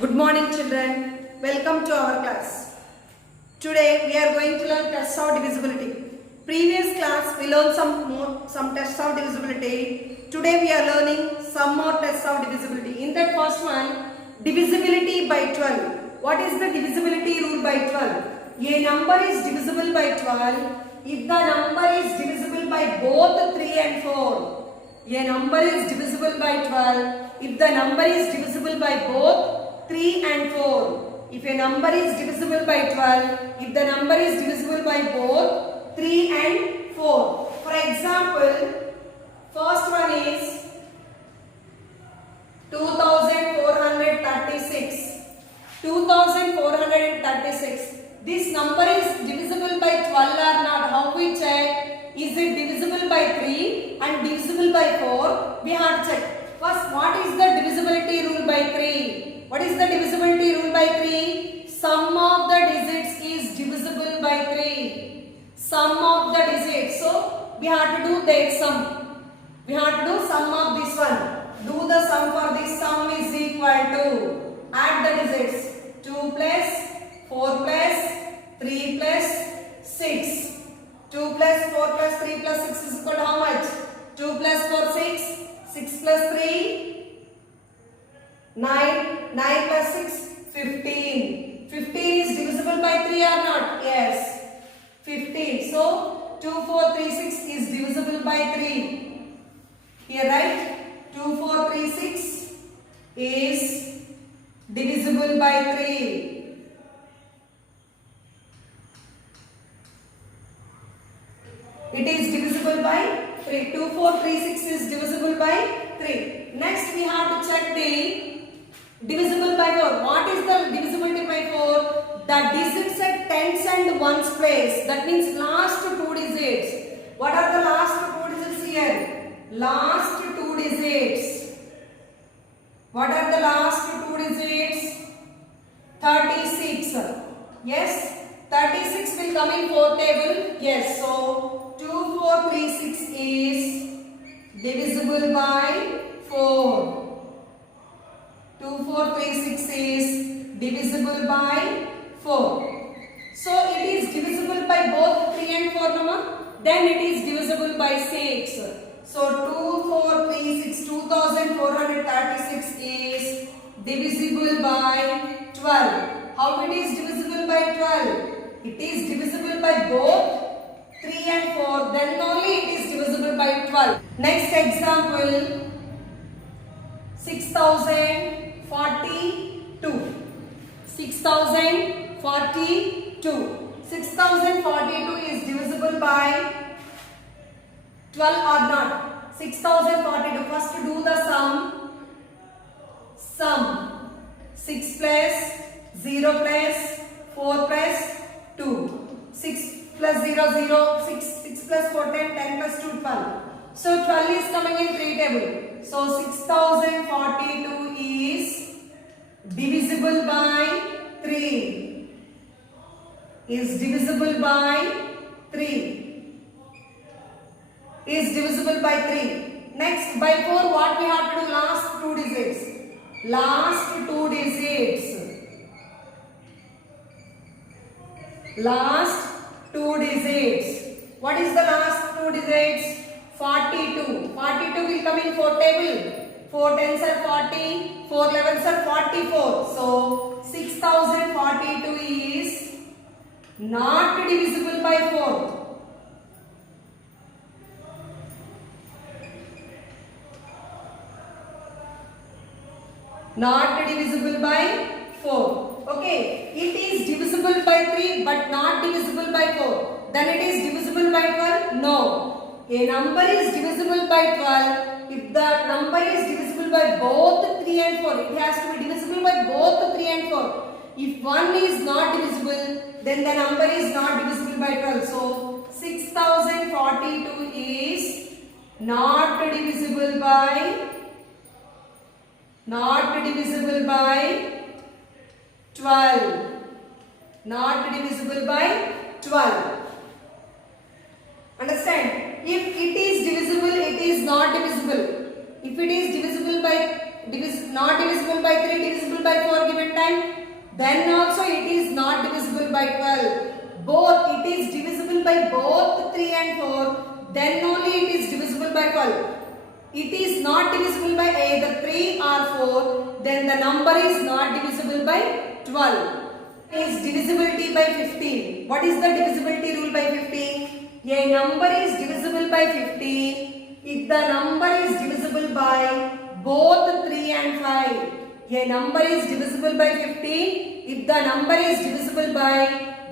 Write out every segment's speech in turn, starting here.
Good morning children, welcome to our class. Today we are going to learn tests of divisibility. Previous class we learned some tests of divisibility. Today we are learning some more tests of divisibility. In that first one, divisibility by 12. What is the divisibility rule by 12? A number is divisible by 12 if the number is divisible by both 3 and 4. A number is divisible by 12 if the number is divisible by both 3 and 4. If a number is divisible by 12, if the number is divisible by both 3 and 4. For example, first one is 2436. 2436. This number is divisible by 12 or not? How we check? Is it divisible by 3 and divisible by 4? We have to check. First, what is the divisibility rule by 3? What is the divisibility rule by 3? Sum of the digits is divisible by 3. Sum of the digits. So, we have to do that sum. We have to do sum of this one. Do the sum for this. Sum is equal to, add the digits. 2 plus 4 plus 3 plus 6. 2 plus 4 plus 3 plus 6 is equal to how much? 2 plus 4, 6. 6 plus 3, 9. 9 plus 6, 15. 15 is divisible by 3 or not? Yes. 15. So, 2436 is divisible by 3. Here write 2436 is divisible by 3. It is divisible by 3. 2436 is divisible by 3. Next we have to check the divisible by 4. What is the divisibility by 4? The digits at tens and ones place. That means last two digits. What are the last two digits here? Last two digits. What are the last two digits? 36. Yes. 36 will come in 4 table. Yes. So 2436 is divisible by 4. 2436 is divisible by 4. So it is divisible by both 3 and 4 number. Then it is divisible by 6. So 2436 is divisible by 12. How it is divisible by 12? It is divisible by both 3 and 4. Then only it is divisible by 12. Next example, 6042. 6042. 6042 is divisible by 12 or not? 6042. First do the sum. Sum. 6 plus 0 plus 4 plus 2. 6 plus 0, 0. 6 plus 4, 10. 10 plus 2, 12. So 12 is coming in 3 table. So 6042 is divisible by 3. Is divisible by 3. Is divisible by 3. Next, by 4, what we have to do? Last two digits. Last two digits. Last two digits. What is the last two digits? 42. 42 will come in 4 table. 4 tens are 40. 4 11s are 44. So 6042 is not divisible by 4. Not divisible by 4. Okay. It is divisible by 3 but not divisible by 4. Then it is divisible by 12? No. A number is divisible by 12 if the number is divisible by both 3 and 4. It has to be divisible by both 3 and 4. If one is not divisible, then the number is not divisible by 12. So 6042 is not divisible by 12. Not divisible by 12. Understand? If it is divisible, it is not divisible. If it is divisible by not divisible by 3, divisible by 4 given time. Then also it is not divisible by 12. Both, it is divisible by both 3 and 4. Then only it is divisible by 12. It is not divisible by either 3 or 4. Then the number is not divisible by 12. Is divisibility by 15. What is the divisibility rule by 15? A number is divisible by 15 if the number is divisible by both 3 and 5. A number is divisible by 15 if the number is divisible by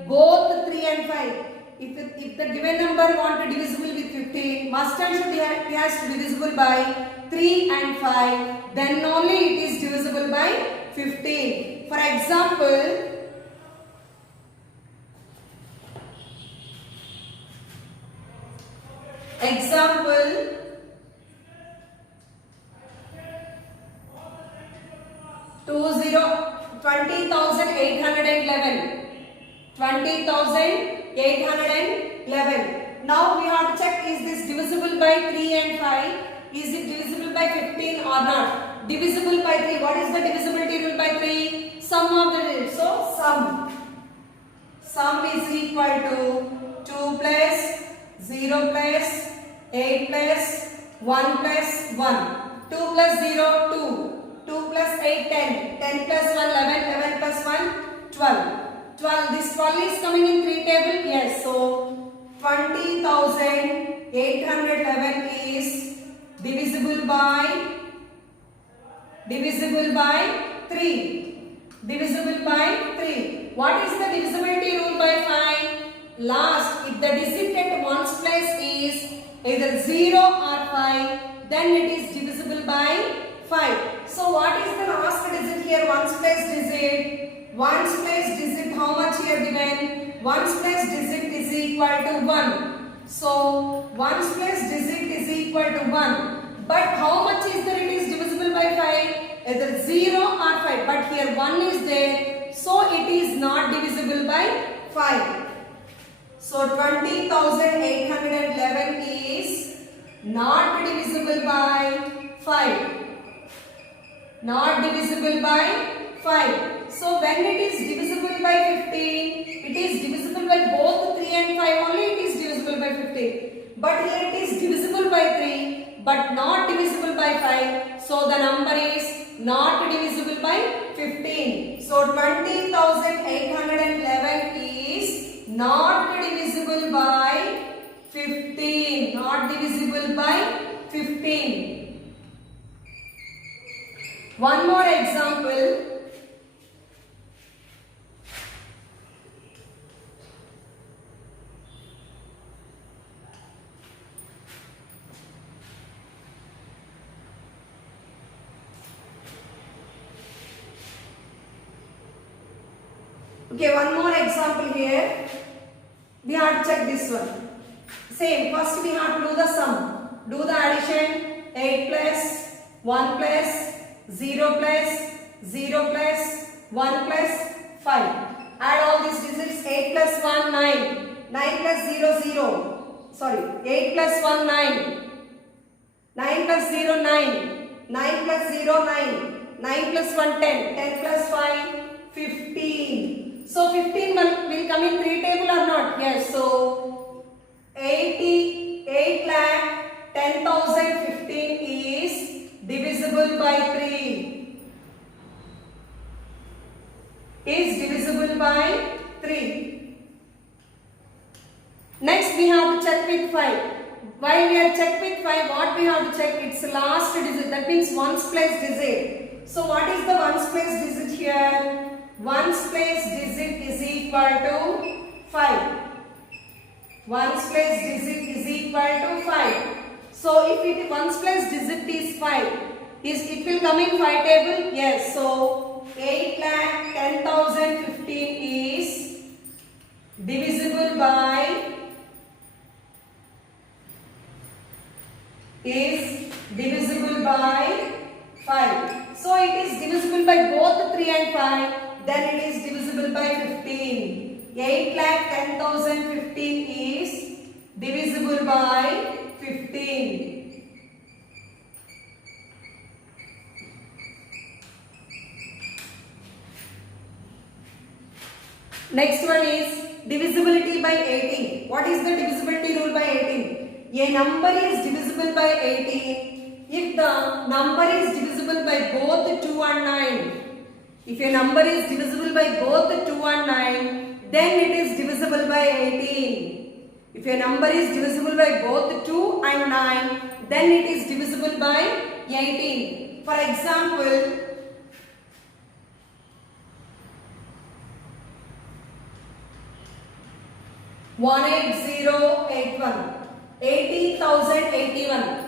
both 3 and 5. If the given number want to divisible with 15, must and should it has to be divisible by 3 and 5. Then only it is divisible by 15. For example, 20,811. Now we have to check, is this divisible by 3 and 5? Is it divisible by 15 or not? Divisible by 3. What is the divisibility rule by 3? Sum of the digits. So sum is equal to 2 plus 0 plus 8 plus 1 plus 1. 2 plus 0, 2. 2 plus 8, 10. 10 plus 1, 11. 11 plus 1, 12. 12. This 12 is coming in 3 table. Yes. So 20,811 is divisible by 3. Divisible by 3. What is the divisibility rule by 5? Last, if the digit at one's place is either 0 or 5, then it is divisible by 5. So what is the last digit here? One's place digit. One's place digit, how much here given? One's place digit is equal to 1. So one's place digit is equal to 1. But how much is there? It is divisible by 5. Either 0 or 5. But here 1 is there. So it is not divisible by 5. So 20,811 is not divisible by 5. Not divisible by 5. So when it is divisible by 15, it is divisible by both 3 and 5 only, it is divisible by 15. But here it is divisible by 3 but not divisible by 5. So the number is not divisible by 15. So 20,811 is not divisible by 15. Not divisible by 15. One more example. Okay, one more example here. We have to check this one. Same, first we have to do the sum. Do the addition. 8 plus 1 plus 0 plus 0 plus 1 plus 5. Add all these digits. 8 plus 1, 9. 9 plus 0, 0. Sorry, 8 plus 1, 9. 9 plus 0, 9. 9 plus 0, 9. 9 plus 1, 10. 10 plus 5, 15. So 15 will come in 3 table or not? Yes. So 88 lakh 10,015 is divisible by 3. Is divisible by 3. Next we have to check with 5. While we are check with 5, what we have to check? It's last digit. That means ones place digit. So what is the ones place digit here? Ones place digit is equal to 5. Ones place digit is equal to 5. So if it ones place digit is 5, it will come in 5 table? Yes. So 8,10,015 is divisible by 5. So it is divisible by both 3 and 5. Then it is divisible by 15. 8,10,015 is divisible by 15. Next one is divisibility by 18. What is the divisibility rule by 18? A number is divisible by 18 if the number is divisible by both 2 and 9. If a number is divisible by both 2 and 9, then it is divisible by 18. If a number is divisible by both 2 and 9, then it is divisible by 18. For example, 18081, 18,081.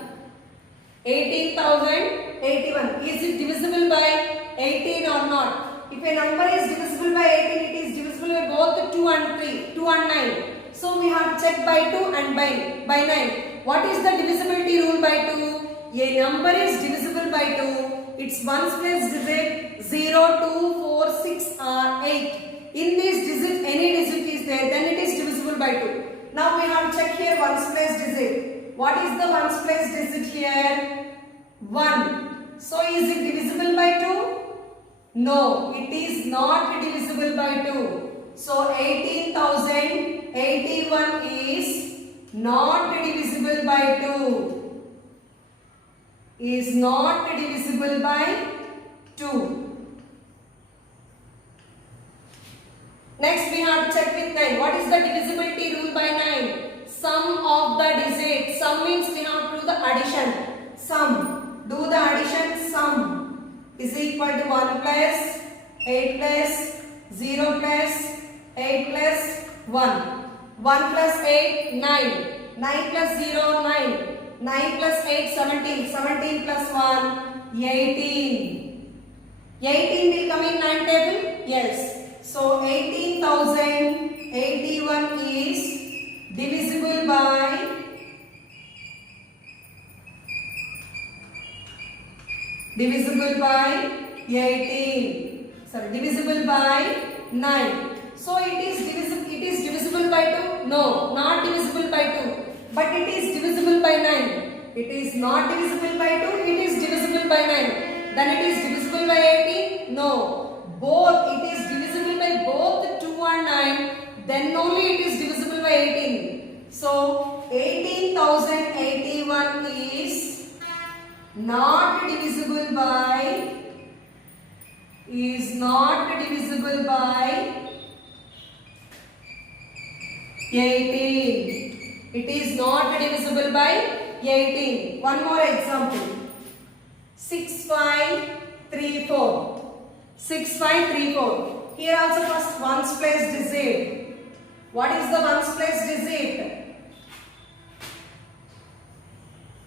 18,081. Is it divisible by 18 or not? If a number is divisible by 18, it is divisible by both 2 and 3, 2 and 9. So we have to check by 2 and by 9. What is the divisibility rule by 2? A number is divisible by 2. Its ones place digit 0, 2, 4, 6 or 8. In this digit, any digit is there, then it is divisible by 2. Now we have to check here ones place digit. What is the ones place digit here? 1. So is it divisible by 2? No, it is not divisible by 2. So 18,081 is not divisible by 2. Is not divisible by 2. Next we have to check with 9. What is the divisibility rule by 9? Sum of the digits. Sum means we have to do the addition. Sum. Do the addition. Sum is equal to 1 plus 8 plus 0 plus 8 plus 1. 1 plus 8, 9. 9 plus 0, 9. 9 plus 8, 17. 17 plus 1, 18. 18 will come in 9 table? Yes. So 18,081 is divisible by 18. Sorry, divisible by 9. So it is divisible by 2? No, not divisible by 2. But it is divisible by 9. It is not divisible by 2, it is divisible by 9. Then it is divisible by 18? No. Both, it is divisible by both 2 and 9. Then only it is divisible by 18. So 18,081 is not divisible by 18. It is not divisible by 18. One more example. 6534. 6534. Here also first ones place digit. What is the ones place digit?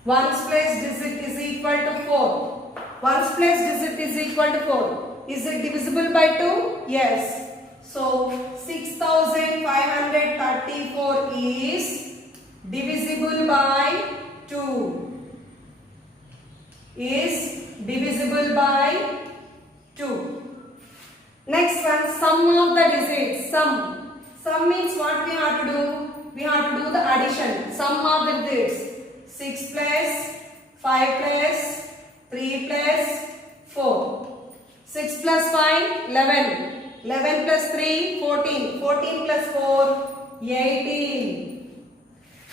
Ones place digit is equal to 4. Ones place digit is equal to 4. Is it divisible by 2? Yes. So 6534 is divisible by 2. Is divisible by 2. Next one, sum of the digits. Sum. Sum means what we have to do? We have to do the addition. Sum of the digits. 6 plus 5 plus 3 plus 4. 6 plus 5, 11. 11 plus 3, 14. 14 plus 4, 18.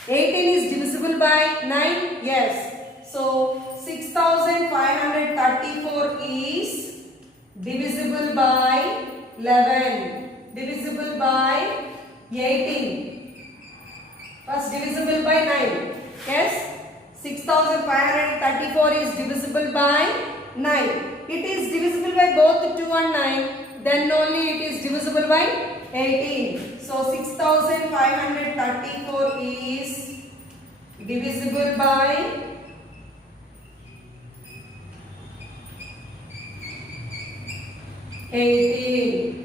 18 is divisible by 9? Yes. So 6534 is divisible by 11. Divisible by 18. First divisible by 9. Yes. 6534 is divisible by 9. It is divisible by both 2 and 9. Then only it is divisible by 18. So 6534 is divisible by 18.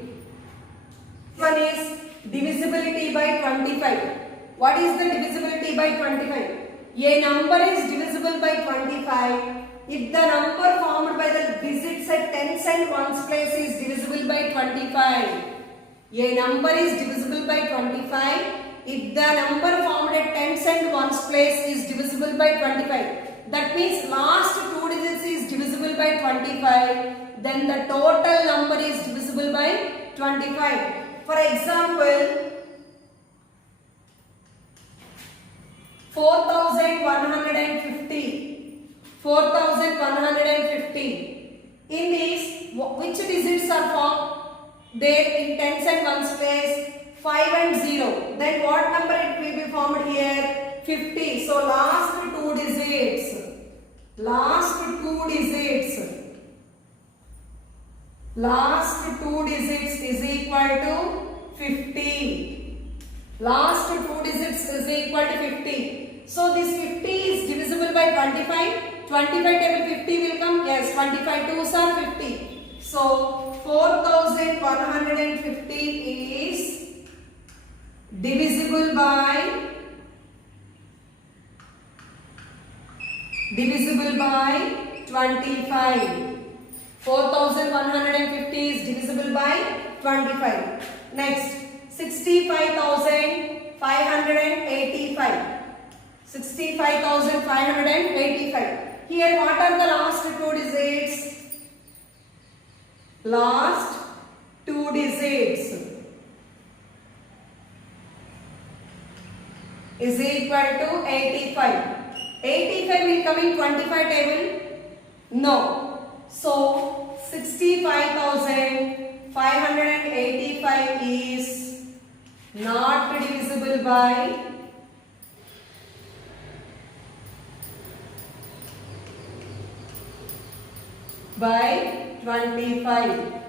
One is divisibility by 25. What is the divisibility by 25? A number is divisible by 25 if the number formed by the digit set tens and ones place is divisible by 25. A number is divisible by 25 if the number formed at tens and ones place is divisible by 25. That means last two digits is divisible by 25. Then the total number is divisible by 25. For example, 4150. 4150. In these, which digits are formed? There in tens and ones place 5 and 0. Then what number it will be formed here? 50. So last two digits. Last two digits. Last two digits is equal to 50. Last two digits is equal to 50. So this 50 is divisible by 25. 25 table 50 will come. Yes, 25 twos are 50. So 4150 is divisible by 25. 4150 is divisible by 25. Next, 65,585. 65,585. Here what are the last two digits? Last two digits is equal to 85. 85 will come in 25 table? No. So 65,585 is not divisible by 25.